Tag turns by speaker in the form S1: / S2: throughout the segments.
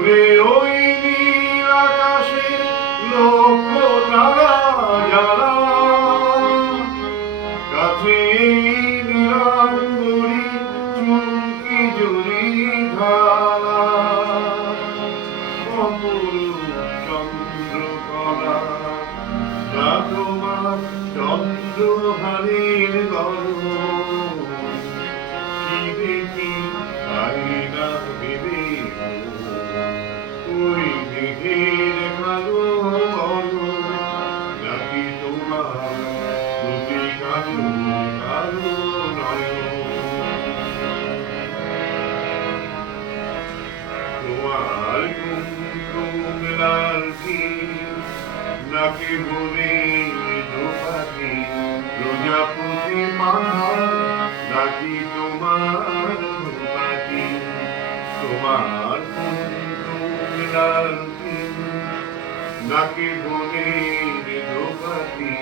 S1: দূরে ওই নীল আকাশে লক্ষ তারা জ্বালা কাছে নীলাম্বরী চুমকি জুড়ি ধারা। অপরূপ চন্দ্রকলা না তোমার চন্দ্রহারের গর্ব। তোমার লালকি নাকি বলে দোপাকি প্রজাপতি মা নাকি তোমার পাখি তোমার লালকি নাকি বলে দোপাকি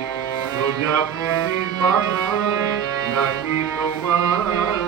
S1: প্রজাপতি মা নাকি তোমার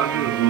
S1: Thank you.